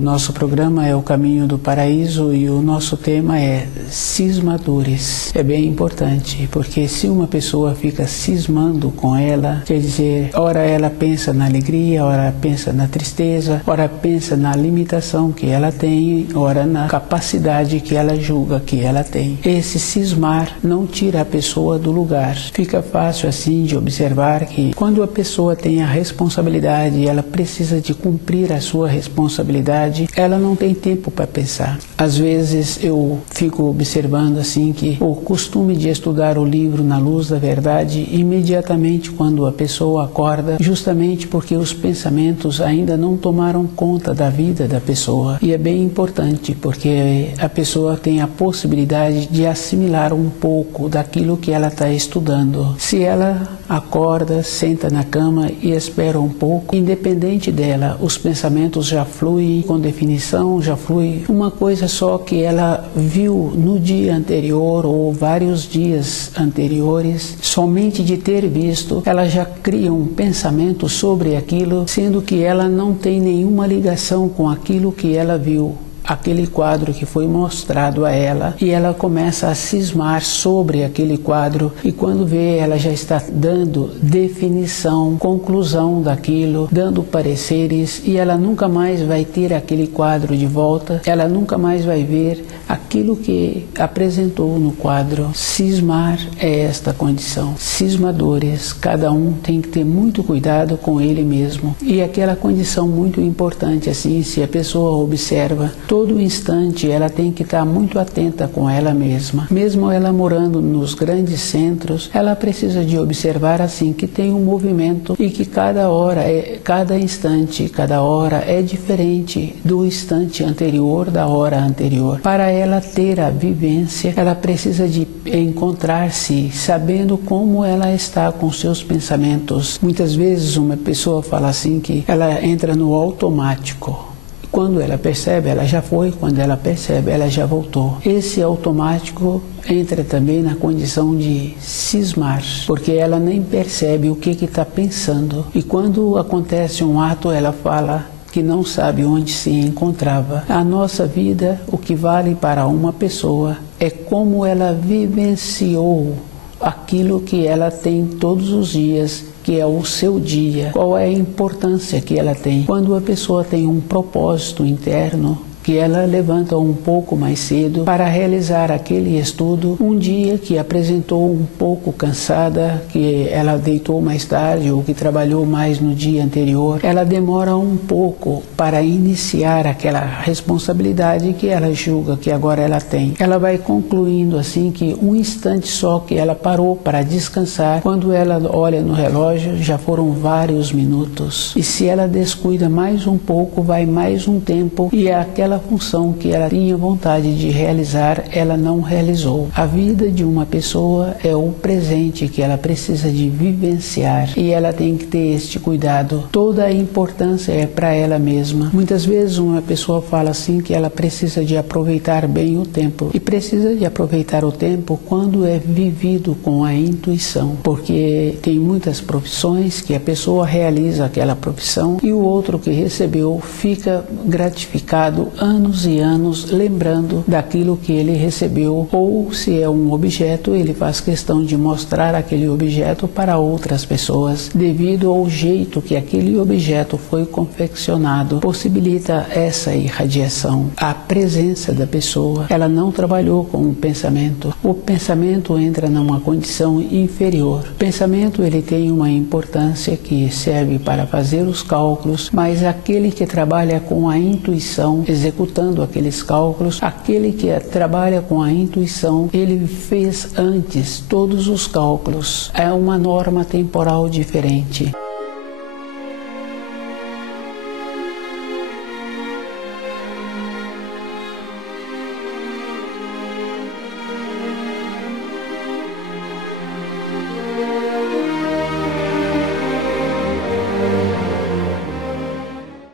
do nosso programa é O Caminho do Paraíso e o nosso tema é cismadores. É bem importante, porque se uma pessoa fica cismando com ela, quer dizer, ora ela pensa na alegria, ora pensa na tristeza, ora pensa na limitação que ela tem, ora na capacidade que ela julga que ela tem. Esse cismar não tira a pessoa do lugar. Fica fácil assim de observar que quando a pessoa tem a responsabilidade e ela precisa de cumprir a sua responsabilidade, ela não tem tempo para pensar. Às vezes eu fico observando assim que o costume de estudar o livro Na Luz da Verdade imediatamente quando a pessoa acorda, justamente porque os pensamentos ainda não tomaram conta da vida da pessoa. E é bem importante porque a pessoa tem a possibilidade de assimilar um pouco daquilo que ela está estudando. Se ela acorda, senta na cama e espera um pouco, independente dela, os pensamentos já fluem com definição, já flui uma coisa só que ela viu no dia anterior ou vários dias anteriores, somente de ter visto, ela já cria um pensamento sobre aquilo, sendo que ela não tem nenhuma ligação com aquilo que ela viu, aquele quadro que foi mostrado a ela, e ela começa a cismar sobre aquele quadro, e quando vê, ela já está dando definição, conclusão daquilo, dando pareceres, e ela nunca mais vai ter aquele quadro de volta, ela nunca mais vai ver aquilo que apresentou no quadro. Cismar é esta condição. Cismadores, cada um tem que ter muito cuidado com ele mesmo, e aquela condição muito importante assim, se a pessoa observa, todo instante ela tem que estar muito atenta com ela mesma. Mesmo ela morando nos grandes centros, ela precisa de observar assim que tem um movimento e que cada hora, cada instante, cada hora é diferente do instante anterior, da hora anterior. Para ela ter a vivência, ela precisa de encontrar-se sabendo como ela está com seus pensamentos. Muitas vezes uma pessoa fala assim que ela entra no automático. Quando ela percebe, ela já foi. Quando ela percebe, ela já voltou. Esse automático entra também na condição de cismar, porque ela nem percebe o que está pensando. E quando acontece um ato, ela fala que não sabe onde se encontrava. A nossa vida, o que vale para uma pessoa é como ela vivenciou aquilo que ela tem todos os dias, que é o seu dia, qual é a importância que ela tem. Quando a pessoa tem um propósito interno, que ela levanta um pouco mais cedo para realizar aquele estudo, um dia que apresentou um pouco cansada, que ela deitou mais tarde ou que trabalhou mais no dia anterior, ela demora um pouco para iniciar aquela responsabilidade que ela julga que agora ela tem. Ela vai concluindo assim que um instante só que ela parou para descansar, quando ela olha no relógio já foram vários minutos. E se ela descuida mais um pouco, vai mais um tempo e aquela função que ela tinha vontade de realizar, ela não realizou. A vida de uma pessoa é o presente que ela precisa de vivenciar e ela tem que ter este cuidado. Toda a importância é para ela mesma. Muitas vezes uma pessoa fala assim que ela precisa de aproveitar bem o tempo, e precisa de aproveitar o tempo quando é vivido com a intuição, porque tem muitas profissões que a pessoa realiza aquela profissão e o outro que recebeu fica gratificado anos e anos lembrando daquilo que ele recebeu, ou se é um objeto, ele faz questão de mostrar aquele objeto para outras pessoas, devido ao jeito que aquele objeto foi confeccionado, possibilita essa irradiação. A presença da pessoa, ela não trabalhou com o pensamento entra numa condição inferior. O pensamento, ele tem uma importância que serve para fazer os cálculos, mas aquele que trabalha com a intuição, executando aqueles cálculos, aquele que trabalha com a intuição, ele fez antes todos os cálculos. É uma norma temporal diferente.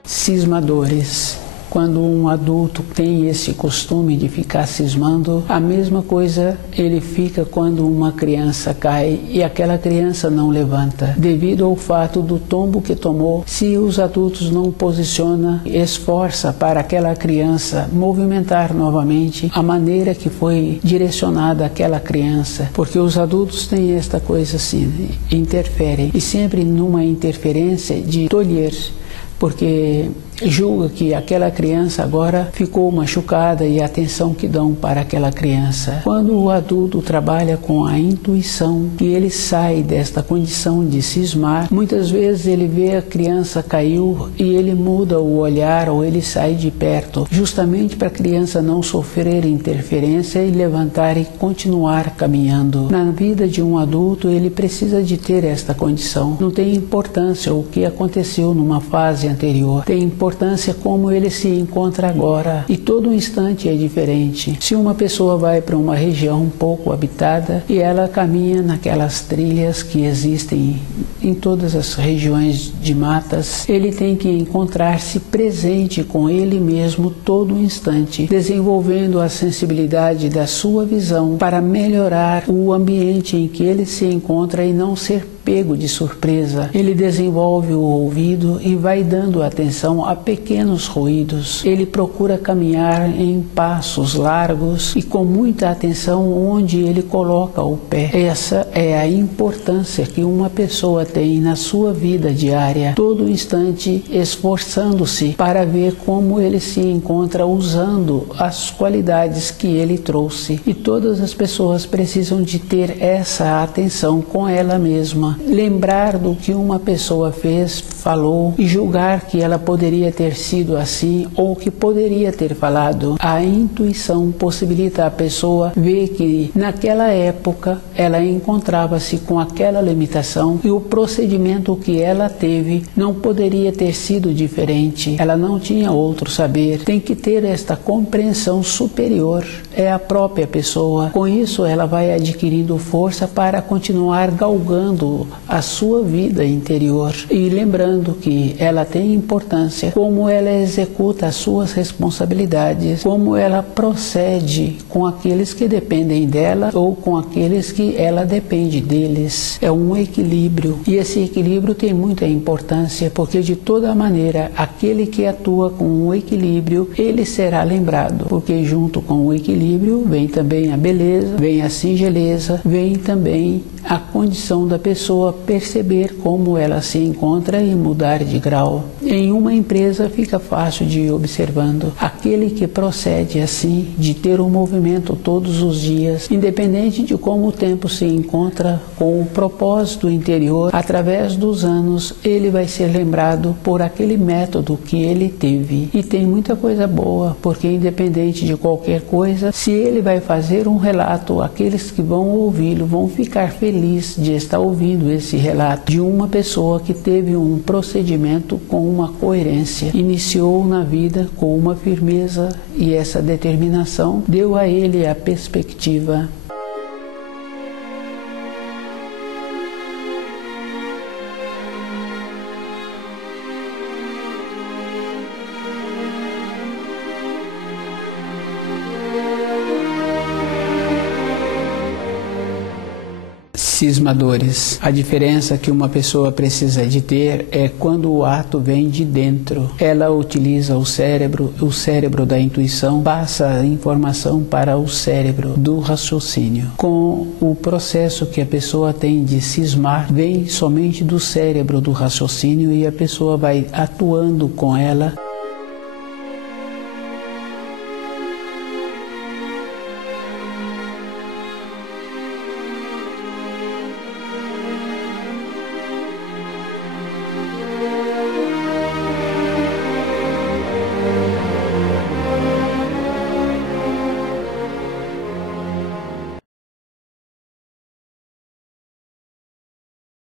Cismadores. Quando um adulto tem esse costume de ficar cismando, a mesma coisa ele fica quando uma criança cai e aquela criança não levanta, devido ao fato do tombo que tomou. Se os adultos não posicionam, esforça para aquela criança movimentar novamente a maneira que foi direcionada aquela criança, porque os adultos têm esta coisa assim, interferem, e sempre numa interferência de tolher, porque julga que aquela criança agora ficou machucada e a atenção que dão para aquela criança. Quando o adulto trabalha com a intuição, que ele sai desta condição de cismar, muitas vezes ele vê a criança caiu e ele muda o olhar ou ele sai de perto, justamente para a criança não sofrer interferência e levantar e continuar caminhando. Na vida de um adulto, ele precisa de ter esta condição. Não tem importância o que aconteceu numa fase anterior, tem importância como ele se encontra agora, e todo instante é diferente. Se uma pessoa vai para uma região pouco habitada e ela caminha naquelas trilhas que existem em todas as regiões de matas, ele tem que encontrar-se presente com ele mesmo todo instante, desenvolvendo a sensibilidade da sua visão para melhorar o ambiente em que ele se encontra e não ser pego de surpresa. Ele desenvolve o ouvido e vai dando atenção a pequenos ruídos. Ele procura caminhar em passos largos e com muita atenção onde ele coloca o pé. Essa é a importância que uma pessoa tem na sua vida diária, todo instante esforçando-se para ver como ele se encontra usando as qualidades que ele trouxe. E todas as pessoas precisam de ter essa atenção com ela mesma. Lembrar do que uma pessoa fez, falou e julgar que ela poderia ter sido assim ou que poderia ter falado. A intuição possibilita a pessoa ver que naquela época ela encontrava-se com aquela limitação e o procedimento que ela teve não poderia ter sido diferente. Ela não tinha outro saber. Tem que ter esta compreensão superior. É a própria pessoa. Com isso ela vai adquirindo força para continuar galgando a sua vida interior e lembrando que ela tem importância, como ela executa as suas responsabilidades, como ela procede com aqueles que dependem dela ou com aqueles que ela depende deles. É um equilíbrio e esse equilíbrio tem muita importância, porque de toda maneira aquele que atua com o equilíbrio, ele será lembrado, porque junto com o equilíbrio vem também a beleza, vem a singeleza, vem também a condição da pessoa perceber como ela se encontra e mudar de grau. Em uma empresa fica fácil de ir observando aquele que procede assim, de ter um movimento todos os dias, independente de como o tempo se encontra, com o propósito interior, através dos anos, ele vai ser lembrado por aquele método que ele teve. E tem muita coisa boa, porque independente de qualquer coisa, se ele vai fazer um relato, aqueles que vão ouvi-lo vão ficar felizes de estar ouvindo esse relato de uma pessoa que teve um procedimento com uma coerência, iniciou na vida com uma firmeza e essa determinação deu a ele a perspectiva. Cismadores. A diferença que uma pessoa precisa de ter é quando o ato vem de dentro. Ela utiliza o cérebro da intuição passa a informação para o cérebro do raciocínio. Com o processo que a pessoa tem de cismar, vem somente do cérebro do raciocínio e a pessoa vai atuando com ela